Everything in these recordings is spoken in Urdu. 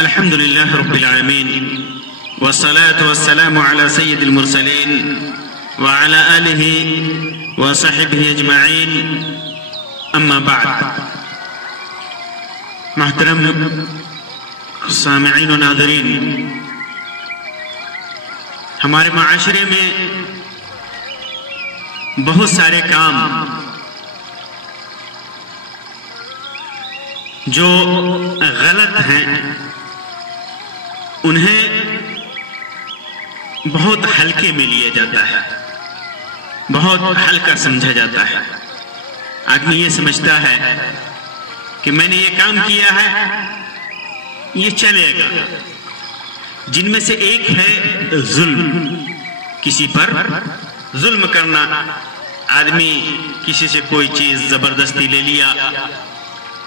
الحمد لله رب العالمين والصلاة والسلام على سيد المرسلين وعلى آله وصحبه أجمعين أما بعد. محترم سامعین و ناظرین، ہمارے معاشرے میں بہت سارے کام جو غلط ہیں انہیں بہت ہلکے میں لیا جاتا ہے، بہت ہلکا سمجھا جاتا ہے. آدمی یہ سمجھتا ہے کہ میں نے یہ کام کیا ہے، یہ چلے گا. جن میں سے ایک ہے ظلم، کسی پر ظلم کرنا. آدمی کسی سے کوئی چیز زبردستی لے لیا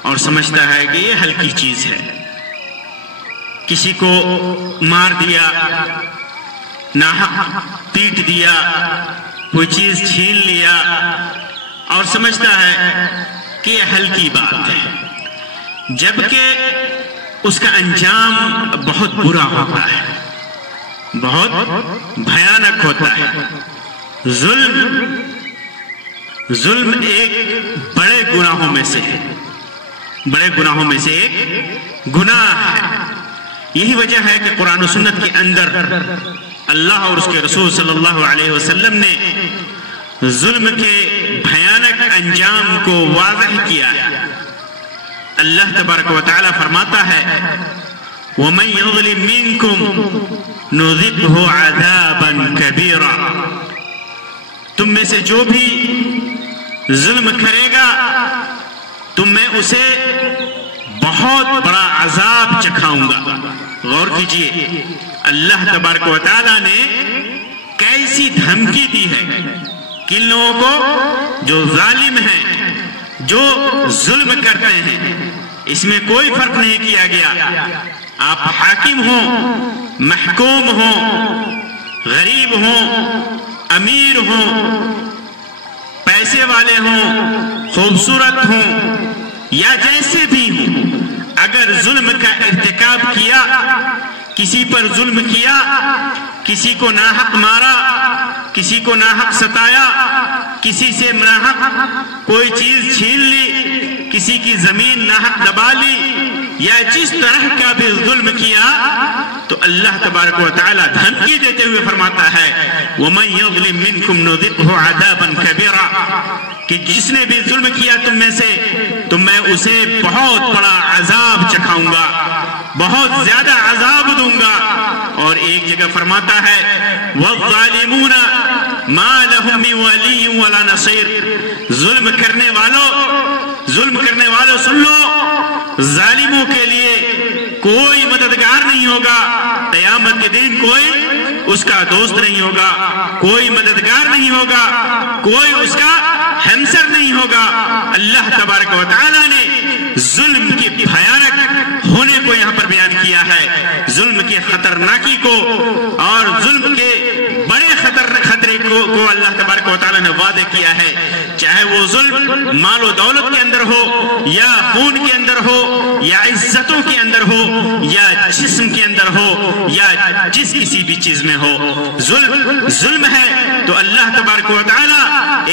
اور سمجھتا ہے کہ یہ ہلکی چیز ہے. کسی کو مار دیا، ناحق پیٹ دیا، کوئی چیز چھین لیا اور سمجھتا ہے کہ یہ ہلکی بات ہے، جبکہ اس کا انجام بہت برا ہوتا ہے، بہت بھیانک ہوتا ہے. ظلم ایک بڑے گناہوں میں سے ہے، بڑے گناہوں میں سے ایک گناہ ہے. یہی وجہ ہے کہ قرآن و سنت کے اندر اللہ اور اس کے رسول صلی اللہ علیہ وسلم نے ظلم کے بھیانک انجام کو واضح کیا ہے. اللہ تبارک و تعالی فرماتا ہے وَمَن يَظْلِم مِّنكُمْ نُذِقْهُ عَذَابًا كَبِيرًا. تم میں سے جو بھی ظلم کرے گا تو میں اسے بہت بڑا عذاب چکھاؤں گا. غور کیجئے، اللہ تبارک و تعالی نے کیسی دھمکی دی ہے کن لوگوں کو جو ظالم ہیں، جو ظلم کرتے ہیں. اس میں کوئی فرق نہیں کیا گیا. آپ حاکم ہوں، محکوم ہوں، غریب ہوں، امیر ہوں، پیسے والے ہوں، خوبصورت ہوں یا جیسے بھی ہوں، اگر ظلم کا ارتکاب کیا، کسی پر ظلم کیا، کسی کو ناحق مارا، کسی کو ناحق ستایا، کسی سے ناحق کوئی چیز چھین لی، کسی کی زمین ناحق دبا لی، یا جس طرح کا بھی ظلم کیا، تو اللہ تبارک و تعالی دھمکی دیتے ہوئے فرماتا ہے وَمَن يَظْلِم مِّنكُمْ نُذِقْهُ عَذَابًا كَبِيرًا، کہ جس نے بھی ظلم کیا تم میں سے تو میں اسے بہت بڑا عذاب چکھاؤں گا، بہت زیادہ عذاب دوں گا. اور ایک جگہ فرماتا ہے وَالظَّالِمُونَ مَا لَهُم مِّن وَلِيٍّ وَلَا نَصِيرٍ. ظلم کرنے والوں سن لو، ظالموں کے لیے کوئی مددگار نہیں ہوگا. قیامت کے دن کوئی اس کا دوست نہیں ہوگا، کوئی مددگار نہیں ہوگا، کوئی اس کا ہمسر نہیں ہوگا. اللہ تبارک و تعالی نے ظلم کی بھیانک ہونے کو یہاں پر بیان کیا ہے، ظلم کی خطرناکی کو اور ظلم کے بڑے خطرے کو اللہ تبارک و تعالی نے وعدہ کیا ہے. چاہے وہ ظلم مال و دولت کے اندر ہو، یا خون کے اندر ہو، یا عزتوں کے اندر ہو، یا جسم کے اندر ہو، یا جس کسی بھی چیز میں ہو. ظلم ہے تو اللہ تبارک و تعالی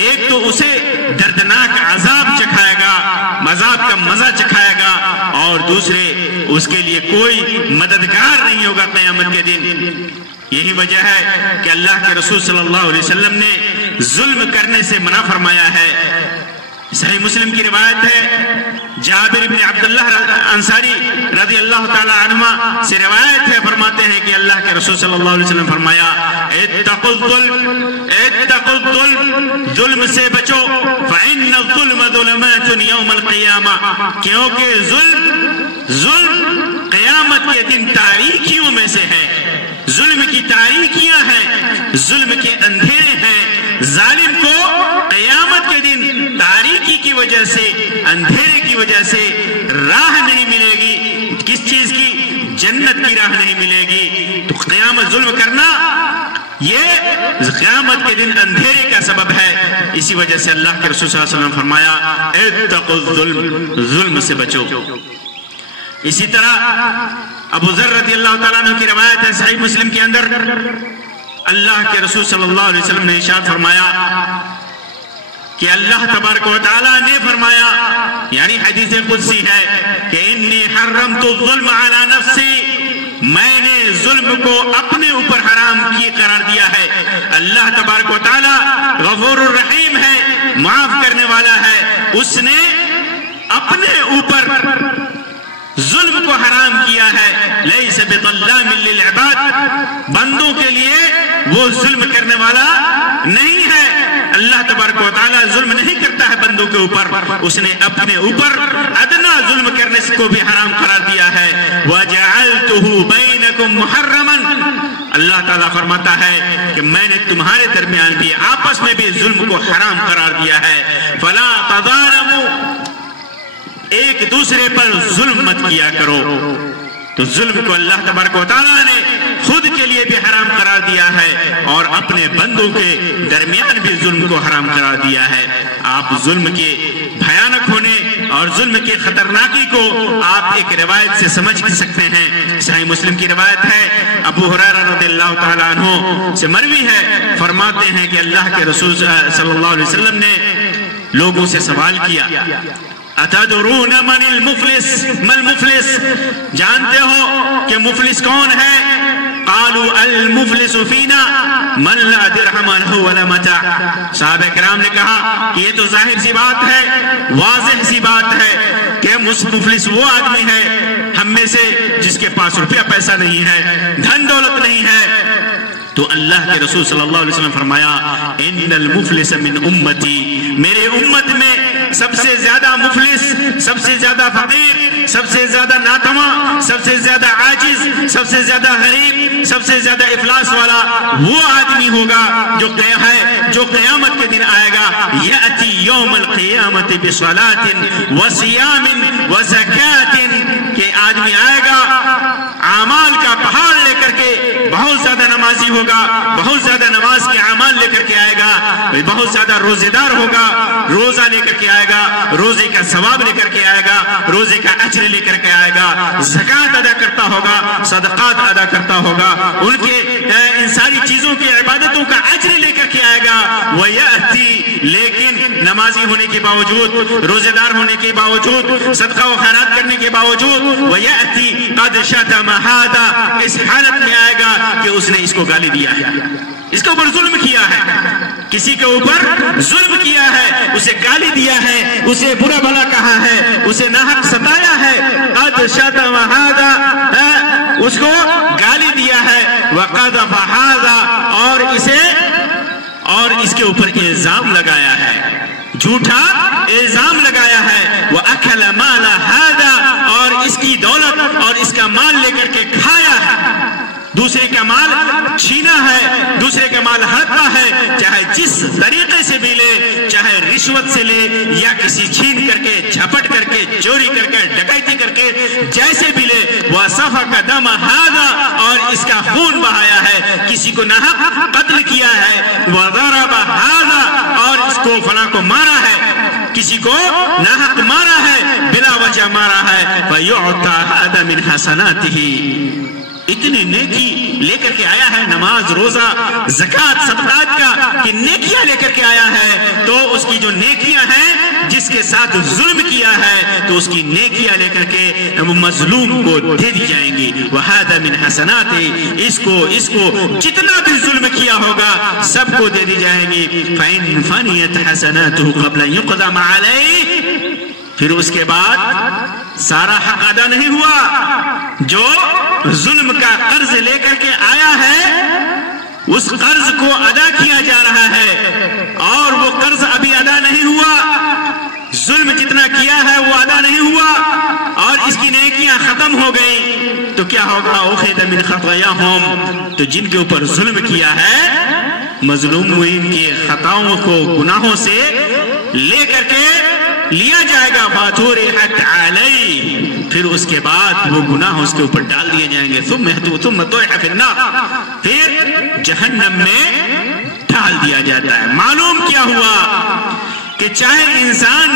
ایک تو اسے دردناک عذاب چکھائے گا، عذاب کا مزہ چکھائے گا، اور دوسرے اس کے لیے کوئی مددگار نہیں ہوگا قیامت کے دن. یہی وجہ ہے کہ اللہ کے رسول صلی اللہ علیہ وسلم نے ظلم کرنے سے منع فرمایا ہے. صحیح مسلم کی روایت ہے، جابر بن عبداللہ انصاری رضی اللہ تعالی عنہما سے روایت ہے، فرماتے ہیں کہ اللہ کے رسول صلی اللہ علیہ وسلم فرمایا اتقوا الظلم، ظلم سے بچو، فإن الظلم ظلمات یوم القیامہ، کیونکہ ظلم قیامت کے دن تاریکیوں میں سے ہے. ظلم کی تاریکیاں ہیں، ظلم کے اندھیرے ہیں. ظالم کو قیامت کے دن تاریکی کی وجہ سے، اندھیرے کی وجہ سے راہ نہیں ملے گی. کس چیز کی؟ جنت کی راہ نہیں ملے گی. تو قیامت ظلم کرنا یہ قیامت کے دن اندھیرے کا سبب ہے. اسی وجہ سے اللہ کے رسول صلی اللہ علیہ وسلم فرمایا اتقوا الظلم، ظلم سے بچو. اسی طرح ابو ذر رضی اللہ تعالیٰ عنہ کی روایت ہے صحیح مسلم کے اندر، اللہ کے رسول صلی اللہ علیہ وسلم نے ارشاد فرمایا کہ اللہ تبارک و تعالیٰ نے فرمایا، یعنی حدیث قدسی ہے کہ انی حرمت الظلم علی نفسی، میں نے ظلم کو اپنے اوپر حرام کی قرار دیا ہے۔ اللہ تبارک و تعالیٰ غفور الرحیم ہے، معاف کرنے والا ہے، اس نے اپنے اوپر ظلم کو حرام کیا ہے۔ لیس بظلام للعباد، بندوں کے لیے وہ ظلم کرنے والا نہیں ہے۔ اللہ تبارک و تعالیٰ ظلم نہیں کرتا ہے بندوں کے اوپر، اس نے اپنے اوپر ادنا ظلم کرنے کو بھی حرام قرار دیا ہے۔ وَجَعَلْتُهُ بَيْنَكُمْ مُحَرَّمًا، اللہ تعالیٰ فرماتا ہے کہ میں نے تمہارے درمیان بھی آپس میں بھی ظلم کو حرام قرار دیا ہے۔ فَلَا تَظَالَمُوا، ایک دوسرے پر ظلم مت کیا کرو۔ تو ظلم کو اللہ تبارک و تعالیٰ نے خود کے لیے بھی حرام قرار دیا ہے اور اپنے بندوں کے درمیان بھی ظلم کو حرام قرار دیا ہے۔ آپ ظلم کے بھیانک ہونے اور ظلم کے خطرناکی کو آپ ایک روایت سے سمجھ سکتے ہیں۔ صحیح مسلم کی روایت ہے، ابو ہریرہ رضی اللہ تعالیٰ عنہ سے مروی ہے، فرماتے ہیں کہ اللہ کے رسول صلی اللہ علیہ وسلم نے لوگوں سے سوال کیا، اتدرون من المفلس، ما المفلس، جانتے ہو کہ مفلس کون ہے؟ قالوا المفلس فینا من لا درہم له ولا متاع، صحابہ کرام نے کہا کہ یہ تو ظاہر سی بات ہے، واضح سی بات ہے کہ مفلس وہ آدمی ہے ہم میں سے جس کے پاس روپیہ پیسہ نہیں ہے، دھن دولت نہیں ہے۔ تو اللہ کے رسول صلی اللہ علیہ وسلم فرمایا ان المفلس من امتی، میرے امت میں سب سے زیادہ مفلس، سب سے زیادہ فقیر، سب سے زیادہ ناتواں، سب سے زیادہ عاجز، سب سے زیادہ غریب، سب سے زیادہ افلاس والا وہ آدمی ہوگا جو قیامت کے دن آئے گا۔ یأتی یوم القیامت بصلاۃ وصیام وزکاۃ، کہ آدمی آئے گا اعمال کا پہاڑ لے کر کے، بہت زیادہ نمازی ہوگا، بہت زیادہ نماز کے اعمال لے کر کے آئے گا، بہت زیادہ روزے دار ہوگا، روزہ لے کر کے آئے گا، روزے کا ثواب لے کر کے آئے گا، روزے کا اجر لے کر کے آئے گا، زکوٰۃ ادا کرتا ہوگا، صدقات ادا کرتا ہوگا، ان کے ان ساری چیزوں کی عبادتوں کا اجر لے کر کے آئے گا۔ وَيَأْتِي، لیکن نمازی ہونے کے باوجود، روزے دار ہونے کے باوجود، صدقہ و خیرات کرنے کے باوجود، وَيَأْتِي قَدْ شَتَمَ هَذَا، اس حالت میں آئے گا کہ اس نے اس کو گالی دیا ہے، اس کے اوپر ظلم کیا ہے، کسی کے اوپر ظلم کیا ہے، اسے گالی دیا ہے، اسے برا بھلا کہا ہے، اسے ناحق ستایا ہے۔ قد شتم هذا، اس کو گالی دیا ہے، وقذف هذا، اور اس کے اوپر الزام لگایا ہے، جھوٹا الزام لگایا ہے۔ وَأَكَلَ مَالَ هَذَا، اور اس کی دولت اور اس کا مال لے کر کے کھایا ہے، دوسرے کا مال چھینا ہے، دوسرے کا مال ہڑپا ہے، چاہے جس طریقے سے بھی لے، چاہے رشوت سے لے یا کسی چھین کر کے، جھپٹ کر کے، چوری کر کے، ڈکیتی کر کے، جیسے بھی لے۔ وَسَفَكَ دَمَ هَذَا، اور اس کا خون بہایا ہے، کسی کو ناحق قتل کیا ہے۔ وَضَرَبَ هَذَا، اور اس کو فلاں کو مارا ہے، کسی کو ناحق مارا ہے، بلا وجہ مارا ہے۔ فَيُعْطَى هَذَا مِنْ حَسَنَاتِهِ، اتنی نیکی لے کر کے آیا ہے، نماز، روزہ، زکوٰۃ، صدقات کا کہ نیکیاں لے کر کے آیا ہے، تو اس کی جو نیکیاں ہیں، جس کے ساتھ ظلم کیا ہے تو اس کی نیکیاں لے کر کے مظلوم کو دے دی جائیں گی۔ وَهَذَا مِنْ حَسَنَاتِ، اس کو جتنا بھی ظلم کیا ہوگا سب کو دے دی جائیں گی۔ فَإِنْ فَنِيَتْ حَسَنَاتُهُ قَبْلَ أَنْ يُقْضَمَ عَلَيْهِ، پھر اس کے بعد سارا حق ادا نہیں ہوا، جو ظلم کا قرض لے کر کے آیا ہے اس قرض کو ادا کیا جا رہا ہے، اور وہ قرض ابھی ادا نہیں ہوا، ظلم جتنا کیا ہے وہ ادا نہیں ہوا، اور اس کی نیکیاں ختم ہو گئی، تو کیا ہوگا؟ أُخِذَ مِنْ خَطَايَاهُمْ، تو جن کے اوپر ظلم کیا ہے، مظلومین کی خطاؤں کو، گناہوں سے لے کر کے لیا جائے گا۔ فَطُرِحَتْ عَلَيْهِ، پھر اس کے بعد وہ گناہ اس کے اوپر ڈال دیے جائیں گے۔ ثُمَّ طُرِحَ فِي النَّارِ، پھر جہنم میں ڈال دیا جاتا ہے۔ معلوم کیا ہوا کہ چاہے انسان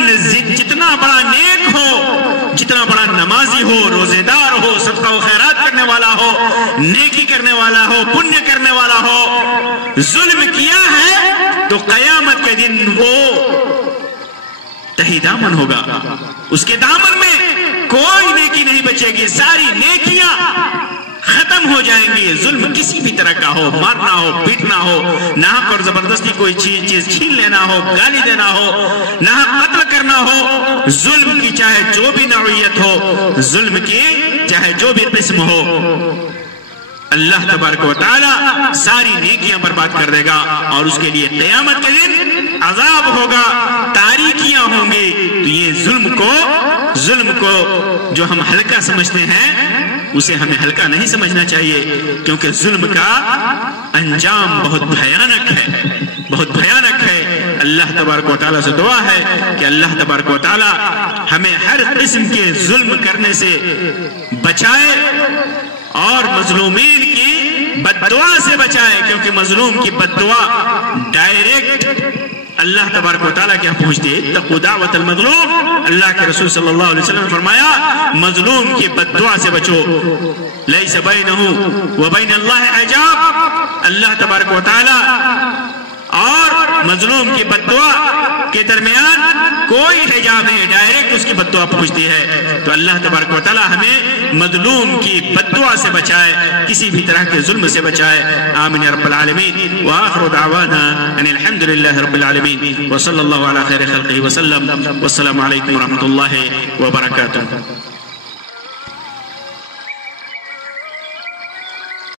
جتنا بڑا نیک ہو، جتنا بڑا نمازی ہو، روزے دار ہو، صدقہ و خیرات کرنے والا ہو، نیکی کرنے والا ہو، پنیہ کرنے والا ہو، ظلم کیا ہے تو قیامت کے دن وہ تہی دامن ہوگا، اس کے دامن میں کوئی نیکی نہیں بچے گی، ساری نیکیاں ختم ہو جائیں گی۔ ظلم کسی بھی طرح کا ہو، مارنا ہو، پیٹنا ہو، ناحق اور زبردستی کوئی چیز چھین لینا ہو، گالی دینا ہو، ناحق قتل کرنا ہو، ظلم کی چاہے جو بھی نوعیت ہو، ظلم کی چاہے جو بھی قسم ہو، اللہ تبارک و تعالی ساری نیکیاں برباد کر دے گا، اور اس کے لیے قیامت کے دن عذاب ہوگا، تاریکیاں ہوں گی۔ تو یہ ظلم کو جو ہم ہلکا سمجھتے ہیں، اسے ہمیں ہلکا نہیں سمجھنا چاہیے، کیونکہ ظلم کا انجام بہت بھیانک ہے، بہت بھیانک ہے۔ اللہ تبارک و تعالیٰ سے دعا ہے کہ اللہ تبارک و تعالیٰ ہمیں ہر قسم کے ظلم کرنے سے بچائے اور مظلومین کی بد دعا سے بچائے، کیونکہ مظلوم کی بد دعا ڈائریکٹ اللہ تبارک و تعالیٰ کیا پہنچتی ہے، اتقوا دعوت المظلوم۔ اللہ کے رسول صلی اللہ علیہ وسلم نے فرمایا مظلوم کی بد دعا سے بچو، لیس بینہ وبین اللہ حجاب۔ اللہ تبارک و تعالیٰ اور مظلوم کی بد دعا کے درمیان کوئی حجاب نہیں، ڈائریکٹ اس کی بد دعا پہنچتی ہے۔ تو اللہ تبارک و تعالیٰ ہمیں مظلوم کی بد دعا سے بچائے، کسی بھی طرح کے ظلم سے بچائے۔ آمین یا رب العالمین۔ وآخر دعوانا ان الحمد للہ رب العالمین، وصلی اللہ علی خیر خلقہ وسلم، والسلام علیکم ورحمۃ اللہ وبرکاتہ۔